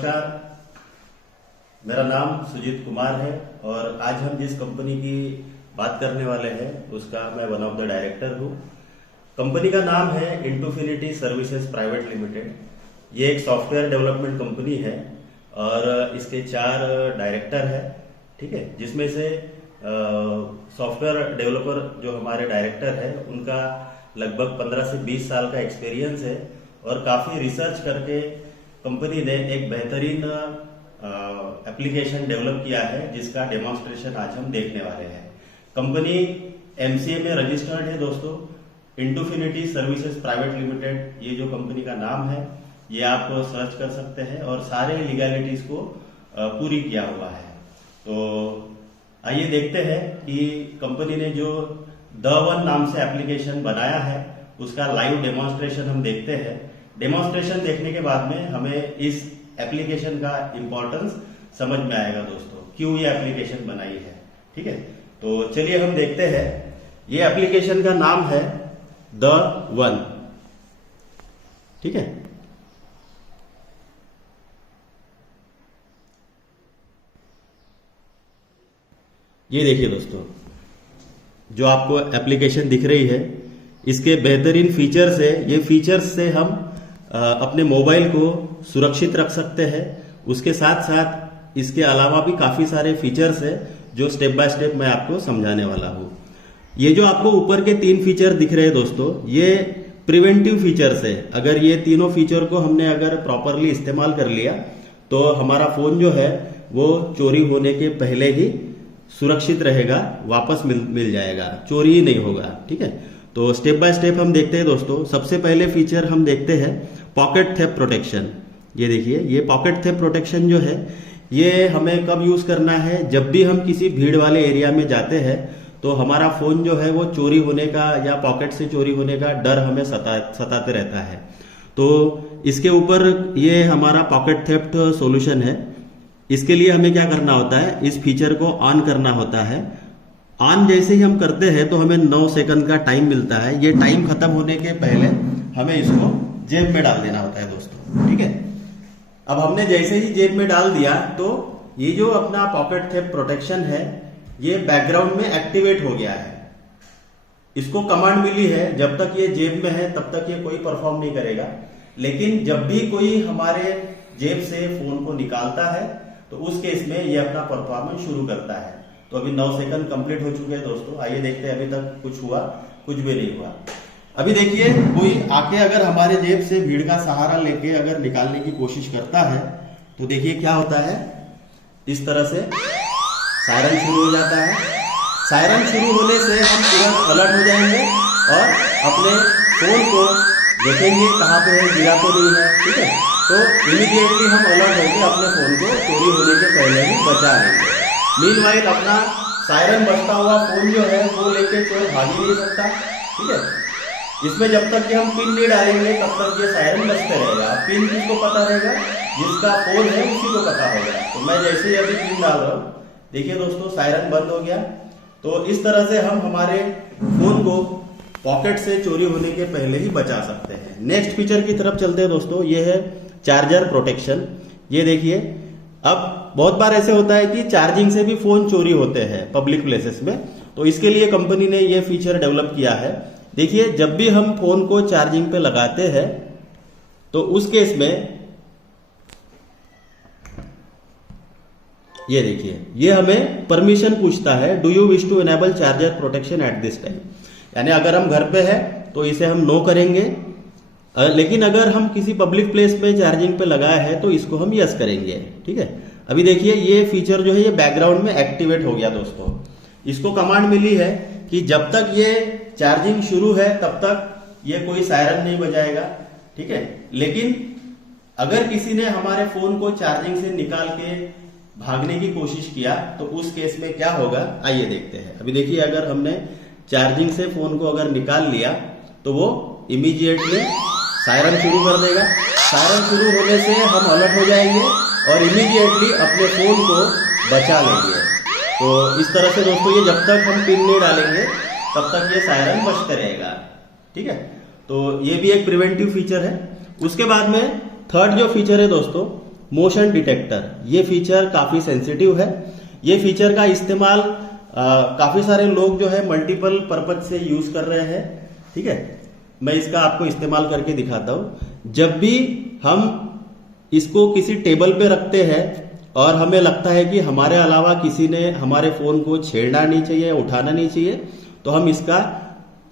नमस्कार, मेरा नाम सुजीत कुमार है और आज हम जिस कंपनी की बात करने वाले हैं उसका मैं वन ऑफ द डायरेक्टर हूँ। कंपनी का नाम है इंटूफिनिटी सर्विसेज प्राइवेट लिमिटेड। ये एक सॉफ्टवेयर डेवलपमेंट कंपनी है और इसके 4 डायरेक्टर है, ठीक है, जिसमें से सॉफ्टवेयर डेवलपर जो हमारे डायरेक्टर है उनका लगभग 15 से 20 साल का एक्सपीरियंस है और काफी रिसर्च करके कंपनी ने एक बेहतरीन एप्लीकेशन डेवलप किया है जिसका डेमोन्स्ट्रेशन आज हम देखने वाले हैं। कंपनी एमसीए में रजिस्टर्ड है दोस्तों। इंटूफिनिटी सर्विसेज प्राइवेट लिमिटेड ये जो कंपनी का नाम है ये आप सर्च कर सकते हैं और सारे लीगैलिटीज को पूरी किया हुआ है। तो आइए देखते हैं कि कंपनी ने जो द वन नाम से एप्लीकेशन बनाया है उसका लाइव डेमोन्स्ट्रेशन हम देखते हैं। डेमोन्स्ट्रेशन देखने के बाद में हमें इस एप्लीकेशन का इंपॉर्टेंस समझ में आएगा दोस्तों, क्यों ये एप्लीकेशन बनाई है, ठीक है। तो चलिए हम देखते हैं। ये एप्लीकेशन का नाम है द वन, ठीक है। ये देखिए दोस्तों, जो आपको एप्लीकेशन दिख रही है इसके बेहतरीन फीचर्स है। ये फीचर्स से हम अपने मोबाइल को सुरक्षित रख सकते हैं। उसके साथ साथ इसके अलावा भी काफी सारे फीचर्स है जो स्टेप बाय स्टेप मैं आपको समझाने वाला हूं। ये जो आपको ऊपर के 3 फीचर दिख रहे हैं दोस्तों, ये प्रिवेंटिव फीचर्स है। अगर ये तीनों फीचर को हमने अगर प्रॉपरली इस्तेमाल कर लिया तो हमारा फोन जो है वो चोरी होने के पहले ही सुरक्षित रहेगा, वापस मिल जाएगा, चोरी ही नहीं होगा, ठीक है। तो स्टेप बाय स्टेप हम देखते हैं दोस्तों। सबसे पहले फीचर हम देखते हैं पॉकेट थेफ्ट प्रोटेक्शन। ये देखिए, ये पॉकेट थेफ्ट प्रोटेक्शन जो है ये हमें कब यूज करना है, जब भी हम किसी भीड़ वाले एरिया में जाते हैं तो हमारा फोन जो है वो चोरी होने का या पॉकेट से चोरी होने का डर हमें सताते रहता है। तो इसके ऊपर ये हमारा पॉकेट थेफ्ट सॉल्यूशन है। इसके लिए हमें क्या करना होता है, इस फीचर को ऑन करना होता है। ऑन जैसे ही हम करते हैं तो हमें 9 सेकंड का टाइम मिलता है। ये टाइम खत्म होने के पहले हमें इसको जेब में डाल देना होता है दोस्तों, ठीक है। अब हमने जैसे ही जेब में डाल दिया तो ये जो अपना पॉकेट थेफ्ट प्रोटेक्शन है ये बैकग्राउंड में एक्टिवेट हो गया है। इसको कमांड मिली है, जब तक ये जेब में है तब तक ये कोई परफॉर्म नहीं करेगा, लेकिन जब भी कोई हमारे जेब से फोन को निकालता है तो उस केस में ये अपना परफॉर्मेंस शुरू करता है। तो अभी 9 सेकंड कंप्लीट हो चुके हैं दोस्तों। आइए देखते हैं अभी तक कुछ हुआ, कुछ भी नहीं हुआ। अभी देखिए, कोई आके अगर हमारे जेब से भीड़ का सहारा लेके अगर निकालने की कोशिश करता है तो देखिए क्या होता है, इस तरह से सायरन शुरू हो जाता है। सायरन शुरू होने से हम तुरंत अलर्ट हो जाएंगे और अपने फोन को देखेंगे कहाँ पे है, गिरा तो नहीं है, ठीक है। तो इमीडिएटली हम अलर्ट होकर अपने फोन को चोरी होने के पहले ही बचा लेंगे। मीनवाइल अपना सायरन बजता हुआ फोन जो है वो लेके चोर भाग ही नहीं सकता, ठीक है। इसमें जब तक कि हम पिन नहीं डालेंगे तब तक ये सायरन बजते रहेगा। पिन किसको पता रहेगा, जिसका फोन है उसी को पता होगा। तो मैं जैसे ही अभी पिन डाल रहा हूँ, देखिए दोस्तों सायरन बंद हो गया। तो इस तरह से हम हमारे फोन को पॉकेट से चोरी होने के पहले ही बचा सकते हैं। नेक्स्ट फीचर की तरफ चलते हैं दोस्तों, ये है चार्जर प्रोटेक्शन। ये देखिए, अब बहुत बार ऐसे होता है कि चार्जिंग से भी फोन चोरी होते हैं पब्लिक प्लेसेस में। तो इसके लिए कंपनी ने ये फीचर डेवलप किया है। देखिए, जब भी हम फोन को चार्जिंग पे लगाते हैं तो उस केस में ये देखिए, ये हमें परमिशन पूछता है, do you wish to enable charger protection at this time. यानी अगर हम घर पे है तो इसे हम नो करेंगे, लेकिन अगर हम किसी पब्लिक प्लेस में चार्जिंग पे लगाया है तो इसको हम यस करेंगे, ठीक है। अभी देखिए, ये फीचर जो है ये बैकग्राउंड में एक्टिवेट हो गया दोस्तों। इसको कमांड मिली है कि जब तक ये चार्जिंग शुरू है तब तक ये कोई सायरन नहीं बजाएगा, ठीक है। लेकिन अगर किसी ने हमारे फोन को चार्जिंग से निकाल के भागने की कोशिश किया तो उस केस में क्या होगा, आइए देखते हैं। अभी देखिए, अगर हमने चार्जिंग से फोन को अगर निकाल लिया तो वो इमीडिएटली सायरन शुरू कर देगा। सायरन शुरू होने से हम अलर्ट हो जाएंगे और इमीडिएटली अपने फोन को बचा लेंगे। तो इस तरह से दोस्तों ये जब तक हम पिन नहीं डालेंगे तब तक ये सायरन बजते रहेगा, ठीक है। तो ये भी एक प्रिवेंटिव फीचर है। उसके बाद में थर्ड जो फीचर है दोस्तों मोशन डिटेक्टर। ये फीचर काफी सेंसिटिव है। ये फीचर का इस्तेमाल काफी सारे लोग जो है मल्टीपल पर्पज से यूज कर रहे हैं। ठीक है, मैं इसका आपको इस्तेमाल करके दिखाता हूं। जब भी हम इसको किसी टेबल पे रखते हैं और हमें लगता है कि हमारे अलावा किसी ने हमारे फोन को छेड़ना नहीं चाहिए, उठाना नहीं चाहिए, तो हम इसका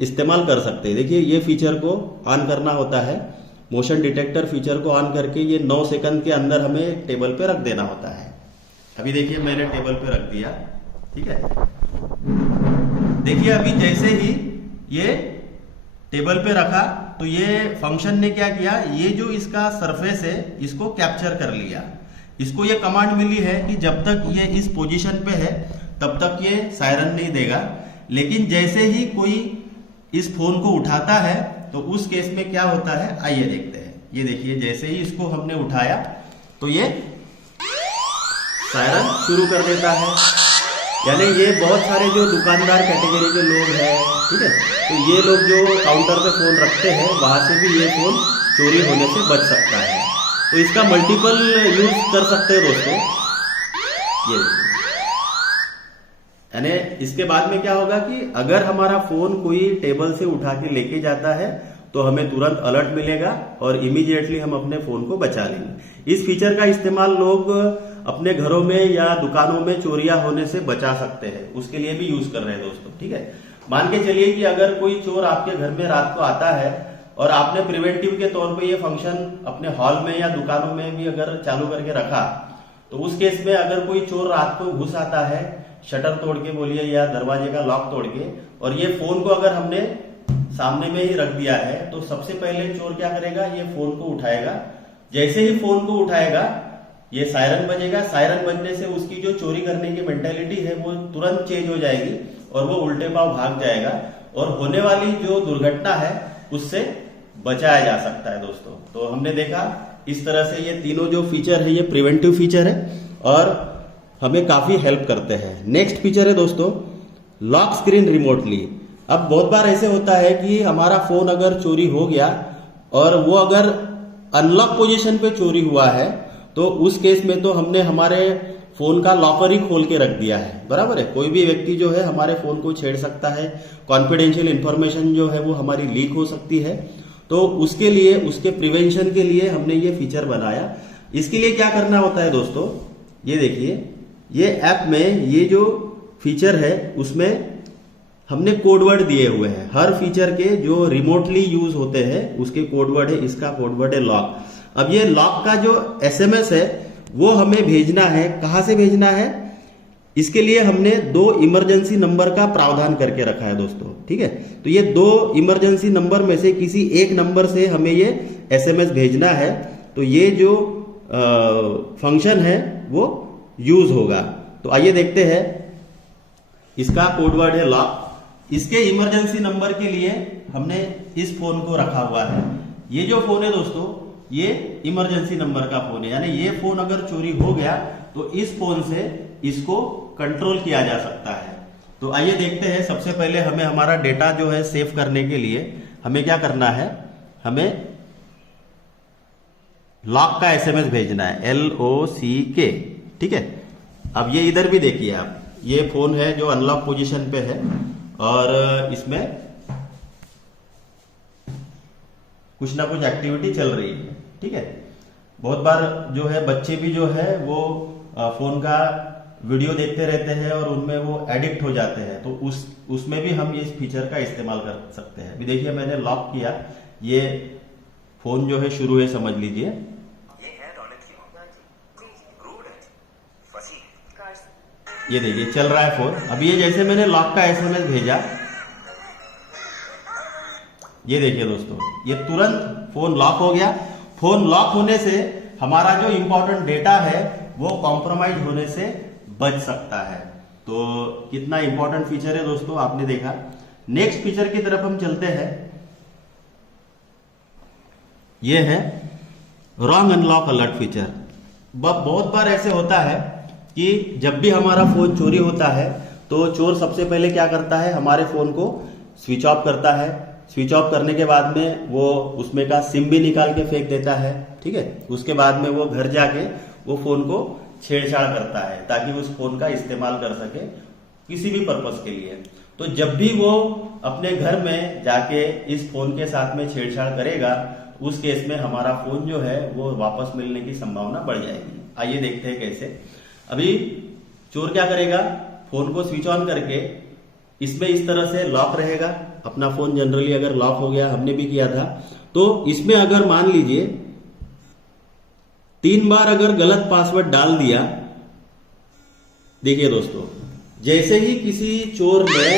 इस्तेमाल कर सकते हैं। देखिए, ये फीचर को ऑन करना होता है। मोशन डिटेक्टर फीचर को ऑन करके ये 9 सेकंड के अंदर हमें टेबल पे रख देना होता है। अभी देखिए, मैंने टेबल पे रख दिया। ठीक है, देखिए अभी जैसे ही ये टेबल पे रखा तो ये फंक्शन ने क्या किया, ये जो इसका सरफेस है इसको कैप्चर कर लिया। इसको ये कमांड मिली है कि जब तक ये इस पोजीशन पे है तब तक ये सायरन नहीं देगा, लेकिन जैसे ही कोई इस फोन को उठाता है तो उस केस में क्या होता है, आइए देखते हैं। ये देखिए, जैसे ही इसको हमने उठाया तो ये सायरन शुरू कर देता है। यानी ये बहुत सारे जो दुकानदार कैटेगरी के लोग हैं, ठीक है, तो ये लोग जो काउंटर पे फोन रखते हैं वहां से भी ये फोन चोरी होने से बच सकता है। तो इसका मल्टीपल यूज कर सकते हैं दोस्तों। ये यानी इसके बाद में क्या होगा कि अगर हमारा फोन कोई टेबल से उठा के लेके जाता है तो हमें तुरंत अलर्ट मिलेगा और इमीडिएटली हम अपने फोन को बचा लेंगे। इस फीचर का इस्तेमाल लोग अपने घरों में या दुकानों में चोरियां होने से बचा सकते हैं, उसके लिए भी यूज कर रहे हैं दोस्तों। ठीक है, मान के चलिए कि अगर कोई चोर आपके घर में रात को आता है और आपने प्रिवेंटिव के तौर पे ये फंक्शन अपने हॉल में या दुकानों में भी अगर चालू करके रखा, तो उस केस में अगर कोई चोर रात को घुस आता है शटर तोड़ के बोलिए या दरवाजे का लॉक तोड़ के, और ये फोन को अगर हमने सामने में ही रख दिया है, तो सबसे पहले चोर क्या करेगा, ये फोन को उठाएगा। जैसे ही फोन को उठाएगा ये सायरन बजेगा। सायरन बजने से उसकी जो चोरी करने की मेंटेलिटी है वो तुरंत चेंज हो जाएगी और वो उल्टे पांव भाग जाएगा और होने वाली जो दुर्घटना है उससे बचाया जा सकता है दोस्तों। तो हमने देखा इस तरह से ये तीनों जो फीचर है ये प्रिवेंटिव फीचर है और हमें काफी हेल्प करते हैं। नेक्स्ट फीचर है दोस्तों लॉक स्क्रीन रिमोटली। अब बहुत बार ऐसे होता है कि हमारा फोन अगर चोरी हो गया और वो अगर अनलॉक पोजीशन पे चोरी हुआ है तो उस केस में तो हमने हमारे फोन का लॉकर ही खोल के रख दिया है, बराबर है। कोई भी व्यक्ति जो है हमारे फोन को छेड़ सकता है, कॉन्फिडेंशियल इंफॉर्मेशन जो है वो हमारी लीक हो सकती है। तो उसके लिए, उसके प्रिवेंशन के लिए हमने ये फीचर बनाया। इसके लिए क्या करना होता है दोस्तों, ये देखिए, ये ऐप में ये जो फीचर है उसमें हमने कोडवर्ड दिए हुए हैं। हर फीचर के जो रिमोटली यूज होते हैं उसके कोडवर्ड है। इसका कोडवर्ड है लॉक। अब ये लॉक का जो एसएमएस है वो हमें भेजना है। कहां से भेजना है, इसके लिए हमने 2 इमरजेंसी नंबर का प्रावधान करके रखा है दोस्तों। ठीक है, तो ये 2 इमरजेंसी नंबर में से किसी एक नंबर से हमें ये एसएमएस भेजना है। तो ये जो फंक्शन है वो यूज होगा। तो आइए देखते हैं। इसका कोडवर्ड है लॉक। इसके इमरजेंसी नंबर के लिए हमने इस फोन को रखा हुआ है। ये जो फोन है दोस्तों ये इमरजेंसी नंबर का फोन है, यानी ये फोन अगर चोरी हो गया तो इस फोन से इसको कंट्रोल किया जा सकता है। तो आइए देखते हैं। सबसे पहले हमें हमारा डेटा जो है सेव करने के लिए हमें क्या करना है, हमें लॉक का एसएमएस भेजना है, LOCK। ठीक है, अब ये इधर भी देखिए आप, ये फोन है जो अनलॉक पोजीशन पे है और इसमें कुछ ना कुछ एक्टिविटी चल रही है। ठीक है, बहुत बार जो है बच्चे भी जो है वो फोन का वीडियो देखते रहते हैं और उनमें वो एडिक्ट हो जाते हैं। तो उसमें भी हम इस फीचर का इस्तेमाल कर सकते हैं। अभी देखिए मैंने लॉक किया, ये फोन जो है शुरू है, समझ लीजिए। ये देखिए चल रहा है फोन। अभी ये जैसे मैंने लॉक का एसएमएस भेजा, ये देखिए दोस्तों, ये तुरंत फोन लॉक हो गया। फोन लॉक होने से हमारा जो इंपॉर्टेंट डेटा है वो कॉम्प्रोमाइज होने से बच सकता है। तो कितना इंपॉर्टेंट फीचर है दोस्तों, आपने देखा। नेक्स्ट फीचर की तरफ हम चलते हैं। ये है रॉन्ग अनलॉक अलर्ट फीचर। बहुत बार ऐसे होता है कि जब भी हमारा फोन चोरी होता है तो चोर सबसे पहले क्या करता है, हमारे फोन को स्विच ऑफ करता है। स्विच ऑफ करने के बाद में वो उसमें का सिम भी निकाल के फेंक देता है। ठीक है, उसके बाद में वो घर जाके वो फोन को छेड़छाड़ करता है ताकि उस फोन का इस्तेमाल कर सके किसी भी पर्पस के लिए। तो जब भी वो अपने घर में जाके इस फोन के साथ में छेड़छाड़ करेगा, उस केस में हमारा फोन जो है वो वापस मिलने की संभावना बढ़ जाएगी। आइए देखते हैं कैसे। अभी चोर क्या करेगा, फोन को स्विच ऑन करके इसमें इस तरह से लॉक रहेगा। अपना फोन जनरली अगर लॉक हो गया, हमने भी किया था, तो इसमें अगर मान लीजिए 3 बार अगर गलत पासवर्ड डाल दिया, देखिए दोस्तों, जैसे ही किसी चोर ने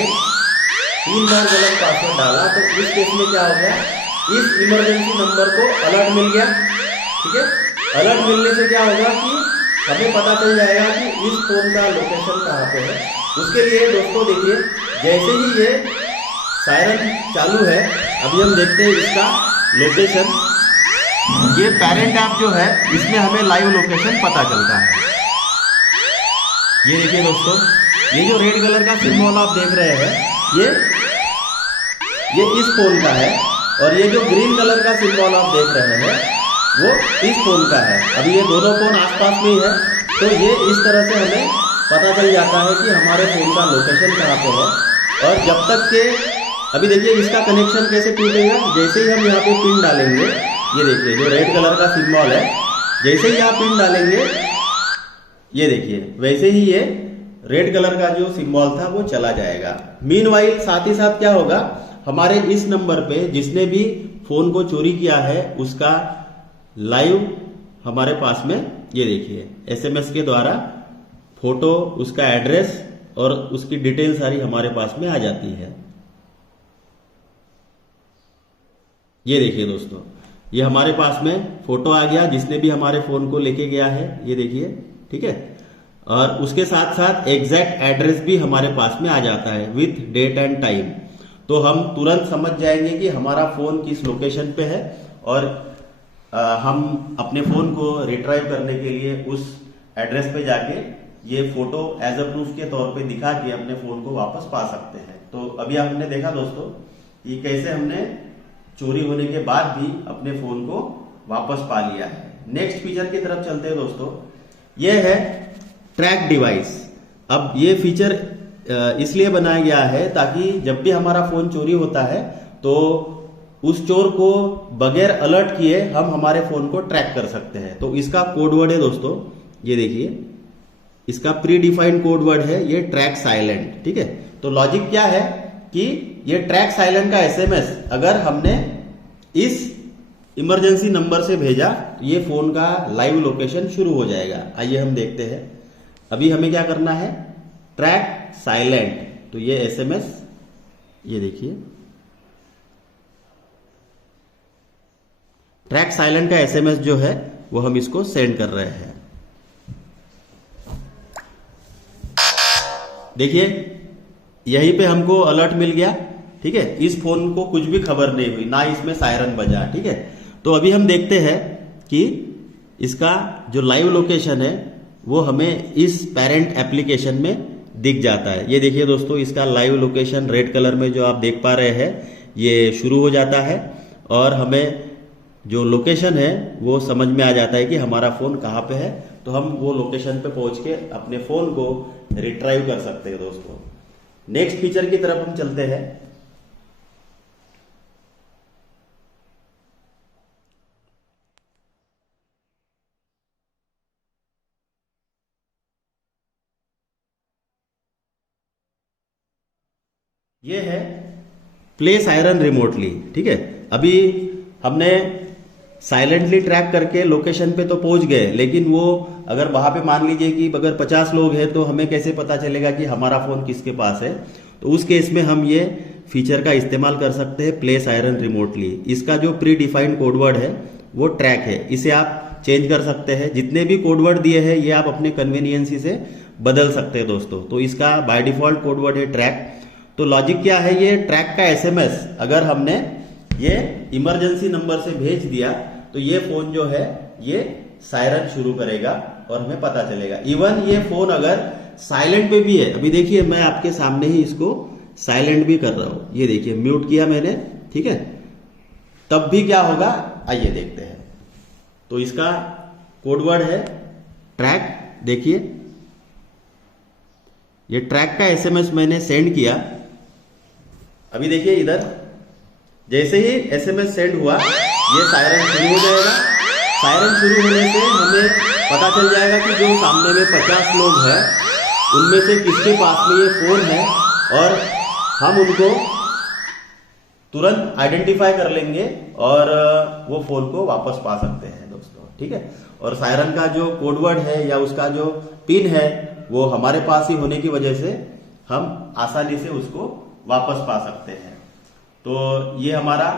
3 बार गलत पासवर्ड डाला तो इस केस में क्या हो गया, इस इमरजेंसी नंबर को अलर्ट मिल गया। ठीक है, अलर्ट मिलने से क्या होगा कि हमें पता चल जाएगा कि इस फोन का लोकेशन कहाँ पे है। उसके लिए दोस्तों देखिए, जैसे ही ये सायरन चालू है, अभी हम देखते हैं इसका लोकेशन। ये पेरेंट ऐप जो है इसमें हमें लाइव लोकेशन पता चलता है। ये देखिए दोस्तों, ये जो रेड कलर का सिंबल आप देख रहे हैं, ये इस फोन का है, और ये जो ग्रीन कलर का सिंबल आप देख रहे हैं वो इस फोन का है। अभी ये दोनों फोन आसपास में ही है, तो ये इस तरह से हमें पता चल जाता है कि हमारे फोन का लोकेशन कहाँ पे है। और जब तक के अभी देखिए इसका कनेक्शन कैसे टूटेगा, जैसे ही हम यहाँ पे पिन डालेंगे, ये देखिए जो रेड कलर का सिंबल है, जैसे ही आप पिन डालेंगे, ये देखिए वैसे ही ये रेड कलर का जो सिंबल था वो चला जाएगा। मीनवाइल साथ ही साथ क्या होगा, हमारे इस नंबर पे जिसने भी फोन को चोरी किया है उसका लाइव हमारे पास में, ये देखिए एसएमएस के द्वारा फोटो, उसका एड्रेस और उसकी डिटेल सारी हमारे पास में आ जाती है। ये देखिए दोस्तों, ये हमारे पास में फोटो आ गया जिसने भी हमारे फोन को लेके गया है, ये देखिए। ठीक है, और उसके साथ साथ एग्जैक्ट एड्रेस भी हमारे पास में आ जाता है विथ डेट एंड टाइम। तो हम तुरंत समझ जाएंगे कि हमारा फोन किस लोकेशन पे है, और हम अपने फोन को रिट्राइव करने के लिए उस एड्रेस पे जाके ये फोटो एज अ प्रूफ के तौर पे दिखा के अपने फोन को वापस पा सकते हैं। तो अभी हमने देखा दोस्तों कि कैसे हमने चोरी होने के बाद भी अपने फोन को वापस पा लिया है। नेक्स्ट फीचर की तरफ चलते हैं दोस्तों, ये है ट्रैक डिवाइस। अब ये फीचर इसलिए बनाया गया है ताकि जब भी हमारा फोन चोरी होता है तो उस चोर को बगैर अलर्ट किए हम हमारे फोन को ट्रैक कर सकते हैं। तो इसका कोड वर्ड है दोस्तों, ये देखिए, इसका प्री डिफाइंड कोड वर्ड है ये ट्रैक साइलेंट। ठीक है, तो लॉजिक क्या है कि ये ट्रैक साइलेंट का एसएमएस अगर हमने इस इमरजेंसी नंबर से भेजा, ये फोन का लाइव लोकेशन शुरू हो जाएगा। आइए हम देखते हैं। अभी हमें क्या करना है, ट्रैक साइलेंट, तो ये एसएमएस, ये देखिए ट्रैक साइलेंट का एसएमएस जो है वो हम इसको सेंड कर रहे हैं। देखिए यहीं पे हमको अलर्ट मिल गया। ठीक है, इस फोन को कुछ भी खबर नहीं हुई, ना इसमें सायरन बजा। ठीक है, तो अभी हम देखते हैं कि इसका जो लाइव लोकेशन है वो हमें इस पेरेंट एप्लीकेशन में दिख जाता है। ये देखिए दोस्तों, इसका लाइव लोकेशन रेड कलर में जो आप देख पा रहे हैं ये शुरू हो जाता है, और हमें जो लोकेशन है वो समझ में आ जाता है कि हमारा फोन कहाँ पे है। तो हम वो लोकेशन पे पहुंच के अपने फोन को रिट्राइव कर सकते हैं दोस्तों। नेक्स्ट फीचर की तरफ हम चलते हैं। ये है प्ले सायरन रिमोटली। ठीक है, अभी हमने साइलेंटली ट्रैक करके लोकेशन पे तो पहुंच गए, लेकिन वो अगर वहां पे मान लीजिए कि अगर 50 लोग हैं तो हमें कैसे पता चलेगा कि हमारा फोन किसके पास है। तो उस केस में हम ये फीचर का इस्तेमाल कर सकते हैं, प्ले सायरन रिमोटली। इसका जो प्री डिफाइंड कोडवर्ड है वो ट्रैक है, इसे आप चेंज कर सकते हैं। जितने भी कोडवर्ड दिए हैं ये आप अपने कन्वीनियंसी से बदल सकते हैं दोस्तों। तो इसका बाय डिफॉल्ट कोडवर्ड है ट्रैक। तो लॉजिक क्या है, ये ट्रैक का एसएमएस अगर हमने ये इमरजेंसी नंबर से भेज दिया तो ये फोन जो है ये सायरन शुरू करेगा और हमें पता चलेगा। इवन ये फोन अगर साइलेंट पे भी है, अभी देखिए मैं आपके सामने ही इसको साइलेंट भी कर रहा हूं, ये देखिए म्यूट किया मैंने। ठीक है, तब भी क्या होगा आइए देखते हैं। तो इसका कोडवर्ड है ट्रैक, देखिए ये ट्रैक का एसएमएस मैंने सेंड किया। अभी देखिए इधर जैसे ही एसएमएस सेंड हुआ ये सायरन शुरू हो जाएगा। सायरन शुरू होने से हमें पता चल जाएगा कि जो सामने में 50 लोग हैं उनमें से किसके पास में ये फोन है, और हम उनको तुरंत आइडेंटिफाई कर लेंगे और वो फोन को वापस पा सकते हैं दोस्तों, ठीक है। और सायरन का जो कोडवर्ड है या उसका जो पिन है वो हमारे पास ही होने की वजह से हम आसानी से उसको वापस पा सकते हैं। तो ये हमारा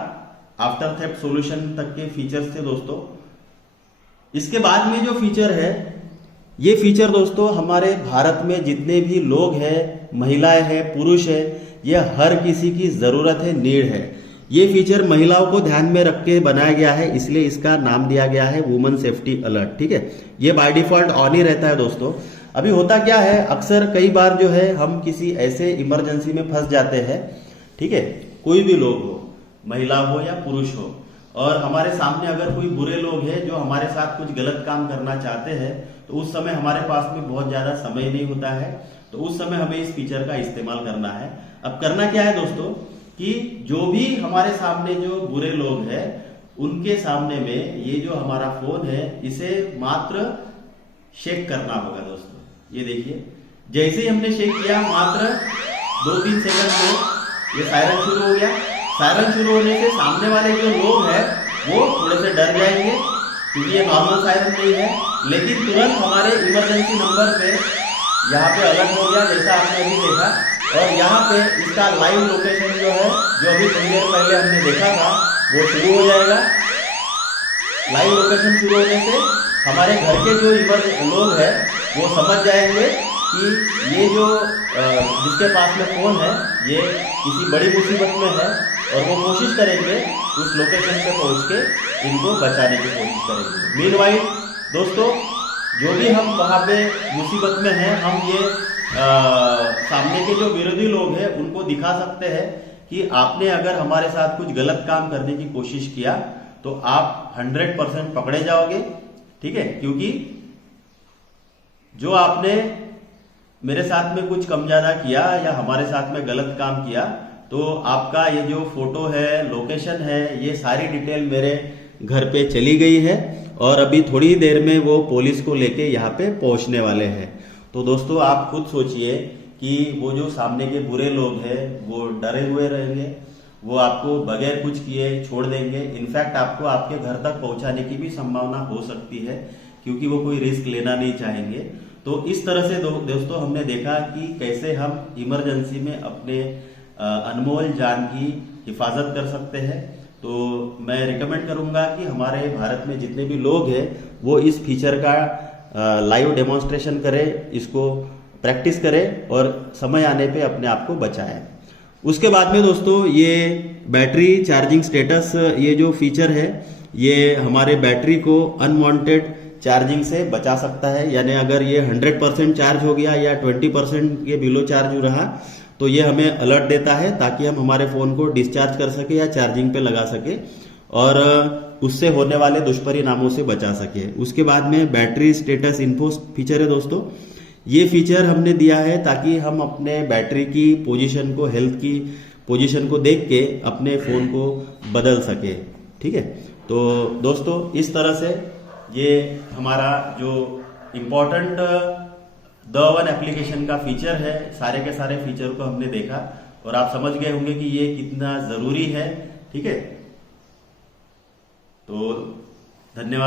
आफ्टर थेफ्ट सॉल्यूशन तक के फीचर्स थे दोस्तों। इसके बाद में जो फीचर है, ये फीचर दोस्तों हमारे भारत में जितने भी लोग हैं, महिलाएं हैं, पुरुष हैं, ये हर किसी की जरूरत है, नीड है। ये फीचर महिलाओं को ध्यान में रख के बनाया गया है, इसलिए इसका नाम दिया गया है वुमेन सेफ्टी अलर्ट, ठीक है। ये बाय डिफॉल्ट ऑन ही रहता है दोस्तों। अभी होता क्या है, अक्सर कई बार जो है हम किसी ऐसे इमरजेंसी में फंस जाते हैं, ठीक है, कोई भी लोग हो, महिला हो या पुरुष हो, और हमारे सामने अगर कोई बुरे लोग हैं जो हमारे साथ कुछ गलत काम करना चाहते हैं, तो उस समय हमारे पास में बहुत ज्यादा समय नहीं होता है, तो उस समय हमें इस फीचर का इस्तेमाल करना है। अब करना क्या है दोस्तों कि जो भी हमारे सामने जो बुरे लोग हैं उनके सामने में ये जो हमारा फोन है इसे मात्र शेक करना होगा दोस्तों। ये देखिए जैसे ही हमने शेक किया मात्र 2-3 सेकंड में ये सायरन शुरू हो गया। सायरन शुरू होने से सामने वाले जो लोग हैं वो थोड़े से डर जाएंगे क्योंकि ये नॉर्मल सायरन नहीं है, लेकिन तुरंत हमारे इमरजेंसी नंबर पे यहाँ पे अलर्ट हो गया जैसा आपने अभी देखा, और यहाँ पे इसका लाइव लोकेशन जो है जो अभी थोड़ी देर पहले हमने देखा था वो शुरू हो जाएगा। लाइव लोकेशन शुरू होने से हमारे घर के जो लोग हैं वो समझ जाएंगे कि ये जो जिसके पास में फोन है ये किसी बड़ी मुसीबत में है, और वो कोशिश करेंगे उस लोकेशन पे पहुंच के इनको बचाने की कोशिश करेंगे। मीनवाइल दोस्तों जो भी हम वहां पे मुसीबत में हैं, हम ये सामने के जो विरोधी लोग हैं उनको दिखा सकते हैं कि आपने अगर हमारे साथ कुछ गलत काम करने की कोशिश किया तो आप 100% पकड़े जाओगे, ठीक है, क्योंकि जो आपने मेरे साथ में कुछ कम ज्यादा किया या हमारे साथ में गलत काम किया तो आपका ये जो फोटो है, लोकेशन है, ये सारी डिटेल मेरे घर पे चली गई है, और अभी थोड़ी ही देर में वो पुलिस को लेके यहाँ पे पहुंचने वाले हैं। तो दोस्तों आप खुद सोचिए कि वो जो सामने के बुरे लोग हैं वो डरे हुए रहेंगे, वो आपको बगैर कुछ किए छोड़ देंगे, इनफैक्ट आपको आपके घर तक पहुंचाने की भी संभावना हो सकती है क्योंकि वो कोई रिस्क लेना नहीं चाहेंगे। तो इस तरह से दोस्तों हमने देखा कि कैसे हम इमरजेंसी में अपने अनमोल जान की हिफाजत कर सकते हैं। तो मैं रिकमेंड करूंगा कि हमारे भारत में जितने भी लोग हैं वो इस फीचर का लाइव डेमोन्स्ट्रेशन करें, इसको प्रैक्टिस करें और समय आने पे अपने आप को बचाएं। उसके बाद में दोस्तों ये बैटरी चार्जिंग स्टेटस, ये जो फीचर है ये हमारे बैटरी को अनवांटेड चार्जिंग से बचा सकता है, यानी अगर ये 100% चार्ज हो गया या 20% के बिलो चार्ज रहा तो ये हमें अलर्ट देता है ताकि हम हमारे फोन को डिस्चार्ज कर सके या चार्जिंग पे लगा सके और उससे होने वाले दुष्परिणामों से बचा सके। उसके बाद में बैटरी स्टेटस इन्फो फीचर है दोस्तों, ये फीचर हमने दिया है ताकि हम अपने बैटरी की पोजीशन को, हेल्थ की पोजीशन को देख के अपने फोन को बदल सके, ठीक है। तो दोस्तों इस तरह से ये हमारा जो इम्पोर्टेंट द1 एप्लीकेशन का फीचर है, सारे के सारे फीचर को हमने देखा और आप समझ गए होंगे कि ये कितना जरूरी है, ठीक है। तो धन्यवाद।